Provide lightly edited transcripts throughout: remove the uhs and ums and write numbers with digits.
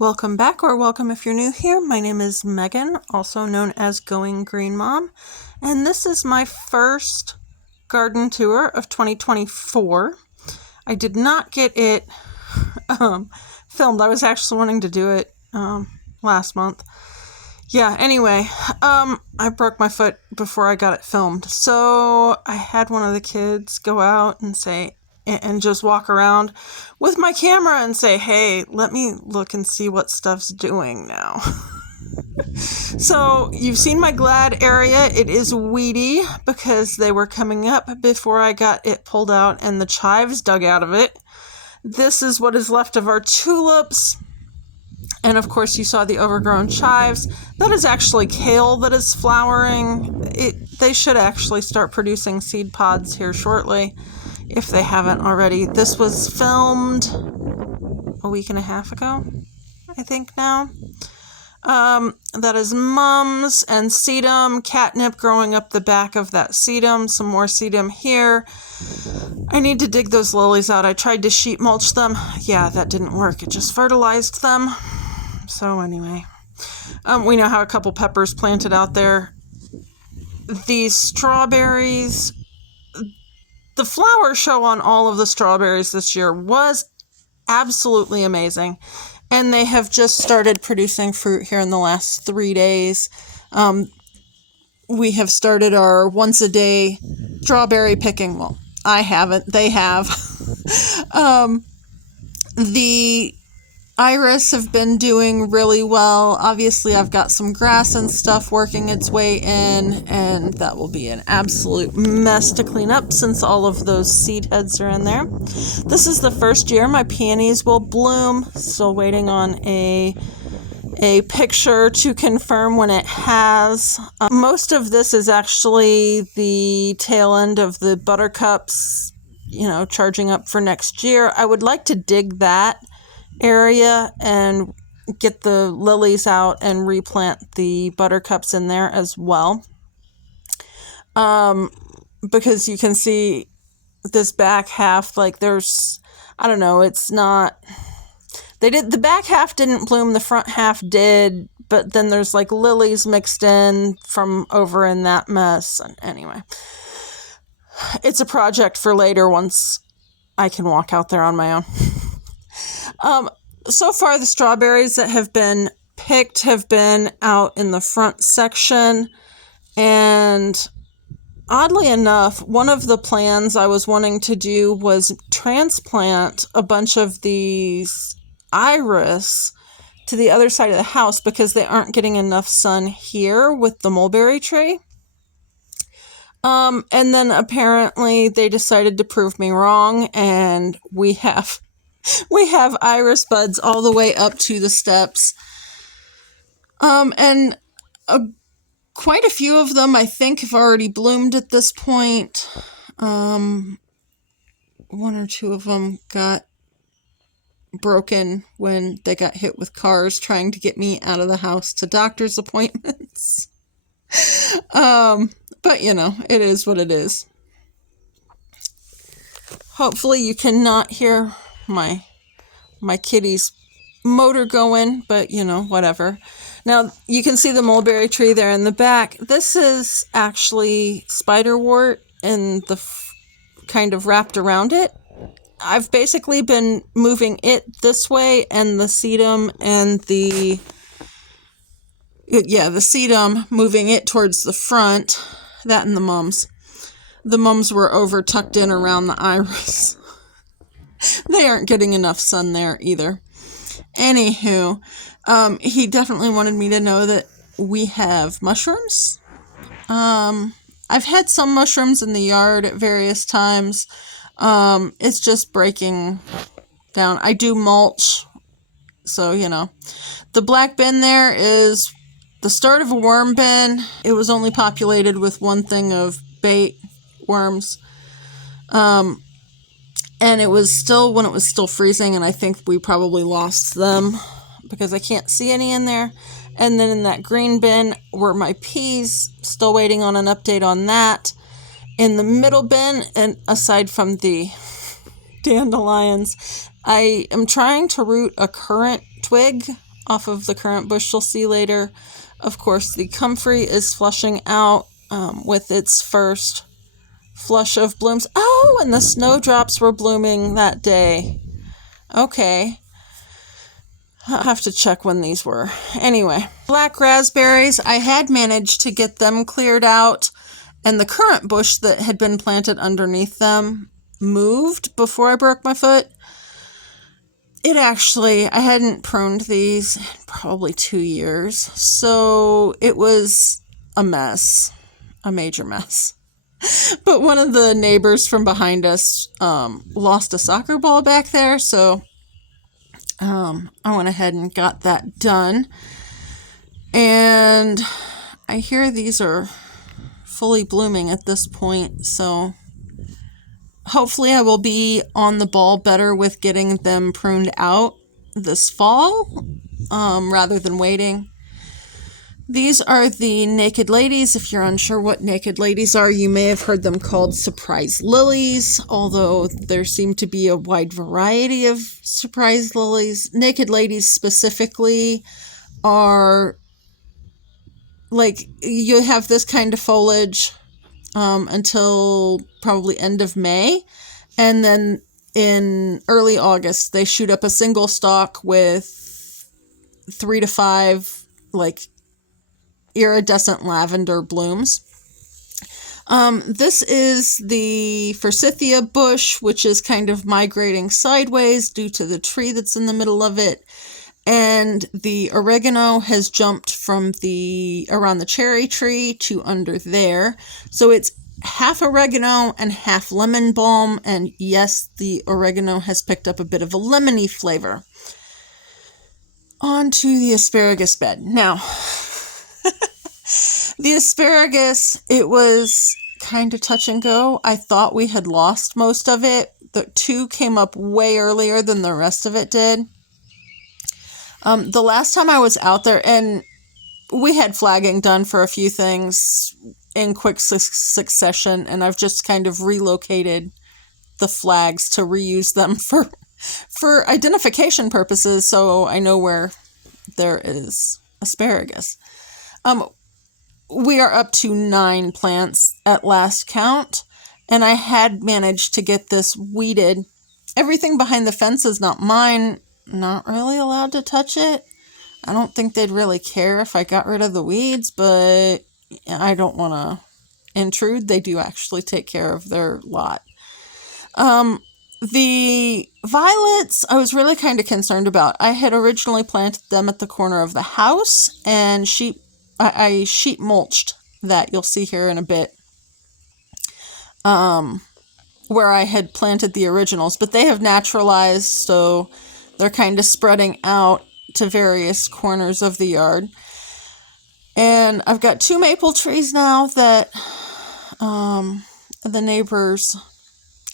Welcome back, or welcome if you're new here. My name is Megan, also known as Going Green Mom, and this is my first garden tour of 2024. I did not get it filmed. I was actually wanting to do it last month. Yeah, anyway, I broke my foot before I got it filmed, so I had one of the kids go out and just walk around with my camera and say, hey, let me look and see what stuff's doing now. So you've seen my glad area. It is weedy because they were coming up before I got it pulled out and the chives dug out of it. This is what is left of our tulips. And of course you saw the overgrown chives. That is actually kale that is flowering. They should actually start producing seed pods here shortly, if they haven't already. This was filmed a week and a half ago, I think now. That is mums and sedum, catnip growing up the back of that sedum, some more sedum here. I need to dig those lilies out. I tried to sheet mulch them. Yeah, that didn't work. It just fertilized them. So anyway, we now have a couple peppers planted out there. These strawberries, the flower show on all of the strawberries this year was absolutely amazing. And they have just started producing fruit here in the last 3 days. We have started our once a day strawberry picking. Well, I haven't. They have. The iris have been doing really well. Obviously, I've got some grass and stuff working its way in, and that will be an absolute mess to clean up since all of those seed heads are in there. This is the first year my peonies will bloom. Still waiting on a picture to confirm when it has. Most of this is actually the tail end of the buttercups, charging up for next year. I would like to dig that area and get the lilies out and replant the buttercups in there as well. Because you can see this back half, the back half didn't bloom, the front half did, but then there's lilies mixed in from over in that mess. And anyway, it's a project for later once I can walk out there on my own. So far, the strawberries that have been picked have been out in the front section, and oddly enough, one of the plans I was wanting to do was transplant a bunch of these iris to the other side of the house because they aren't getting enough sun here with the mulberry tree. And then apparently they decided to prove me wrong, and we have iris buds all the way up to the steps. And quite a few of them, I think, have already bloomed at this point. One or two of them got broken when they got hit with cars trying to get me out of the house to doctor's appointments. But, it is what it is. Hopefully you cannot hear my kitty's motor going, but whatever. Now you can see the mulberry tree there in the back. This is actually spiderwort and the kind of wrapped around it. I've basically been moving it this way, and the sedum and the sedum, moving it towards the front, that and the mums. The mums were over tucked in around the iris. They aren't getting enough sun there either. Anywho, he definitely wanted me to know that we have mushrooms. I've had some mushrooms in the yard at various times. It's just breaking down. I do mulch, so, The black bin there is the start of a worm bin. It was only populated with one thing of bait worms. And it was still when it was still freezing, and I think we probably lost them because I can't see any in there. And then in that green bin were my peas, still waiting on an update on that. In the middle bin, and aside from the dandelions, I am trying to root a currant twig off of the currant bush you'll see later. Of course, the comfrey is flushing out with its first flush of blooms. Oh, and the snowdrops were blooming that day. Okay. I'll have to check when these were. Anyway, black raspberries, I had managed to get them cleared out, and the currant bush that had been planted underneath them moved before I broke my foot. I hadn't pruned these in probably 2 years, so it was a mess, a major mess. But one of the neighbors from behind us lost a soccer ball back there, so I went ahead and got that done. And I hear these are fully blooming at this point, so hopefully I will be on the ball better with getting them pruned out this fall, rather than waiting. These are the naked ladies. If you're unsure what naked ladies are, you may have heard them called surprise lilies, although there seem to be a wide variety of surprise lilies. Naked ladies specifically are like, you have this kind of foliage until probably end of May, and then in early August they shoot up a single stalk with 3 to 5 like iridescent lavender blooms. This is the forsythia bush, which is kind of migrating sideways due to the tree that's in the middle of it. And the oregano has jumped from around the cherry tree to under there. So it's half oregano and half lemon balm. And yes, the oregano has picked up a bit of a lemony flavor. On to the asparagus bed. Now, the asparagus, it was kind of touch and go. I thought we had lost most of it. The 2 came up way earlier than the rest of it did. The last time I was out there, and we had flagging done for a few things in quick succession, and I've just kind of relocated the flags to reuse them for identification purposes, so I know where there is asparagus. We are up to 9 plants at last count, and I had managed to get this weeded. Everything behind the fence is not mine. Not really allowed to touch it. I don't think they'd really care if I got rid of the weeds, but I don't want to intrude. They do actually take care of their lot. The violets, I was really kind of concerned about. I had originally planted them at the corner of the house, and I sheet mulched that. You'll see here in a bit. Where I had planted the originals, but they have naturalized, so they're kind of spreading out to various corners of the yard. And I've got 2 maple trees now that the neighbors'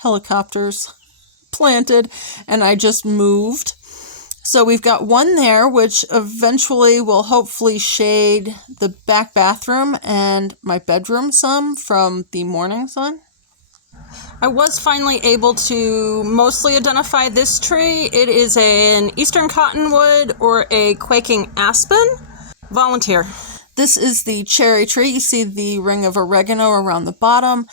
helicopters planted, and I just moved. So we've got one there, which eventually will hopefully shade the back bathroom and my bedroom some from the morning sun. I was finally able to mostly identify this tree. It is an eastern cottonwood or a quaking aspen. Volunteer. This is the cherry tree. You see the ring of oregano around the bottom.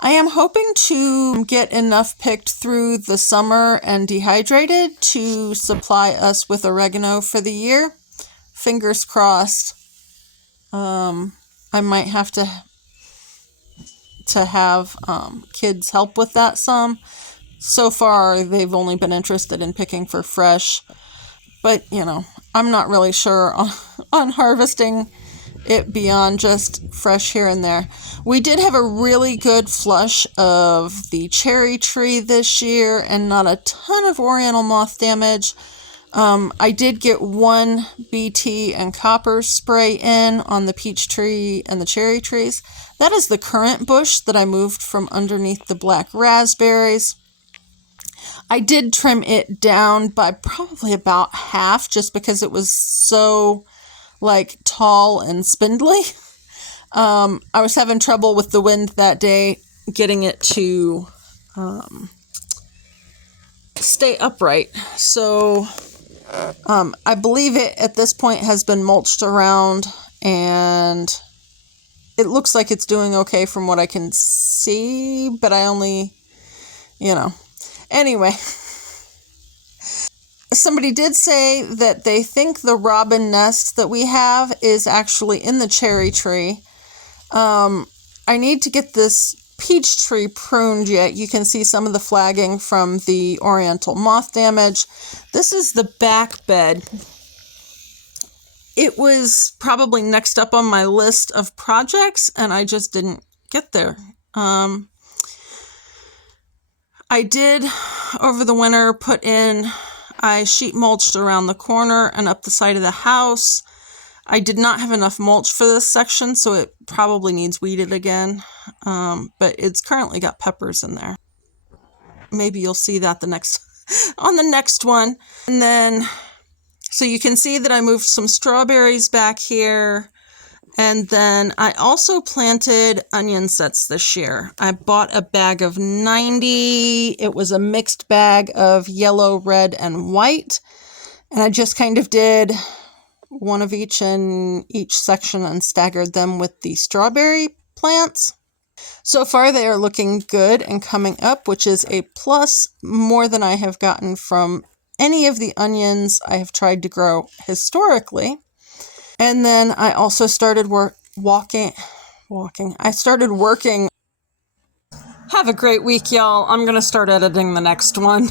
I am hoping to get enough picked through the summer and dehydrated to supply us with oregano for the year. Fingers crossed. I might have to have kids help with that some. So far, they've only been interested in picking for fresh. But, I'm not really sure on harvesting it beyond just fresh here and there. We did have a really good flush of the cherry tree this year and not a ton of oriental moth damage. I did get 1 BT and copper spray in on the peach tree and the cherry trees. That is the currant bush that I moved from underneath the black raspberries. I did trim it down by probably about half just because it was so tall and spindly. I was having trouble with the wind that day getting it to stay upright. So I believe it at this point has been mulched around, and it looks like it's doing okay from what I can see, but I only, Anyway, somebody did say that they think the robin nest that we have is actually in the cherry tree. I need to get this peach tree pruned yet. You can see some of the flagging from the oriental moth damage. This is the back bed. It was probably next up on my list of projects, and I just didn't get there. I did, over the winter, I sheet mulched around the corner and up the side of the house. I did not have enough mulch for this section, so it probably needs weeded again. But it's currently got peppers in there. Maybe you'll see that on the next one. And then, so you can see that I moved some strawberries back here. And then I also planted onion sets this year. I bought a bag of 90. It was a mixed bag of yellow, red, and white. And I just kind of did one of each in each section and staggered them with the strawberry plants. So far they are looking good and coming up, which is a plus, more than I have gotten from any of the onions I have tried to grow historically. And then I also started walking. I started working. Have a great week, y'all. I'm going to start editing the next one.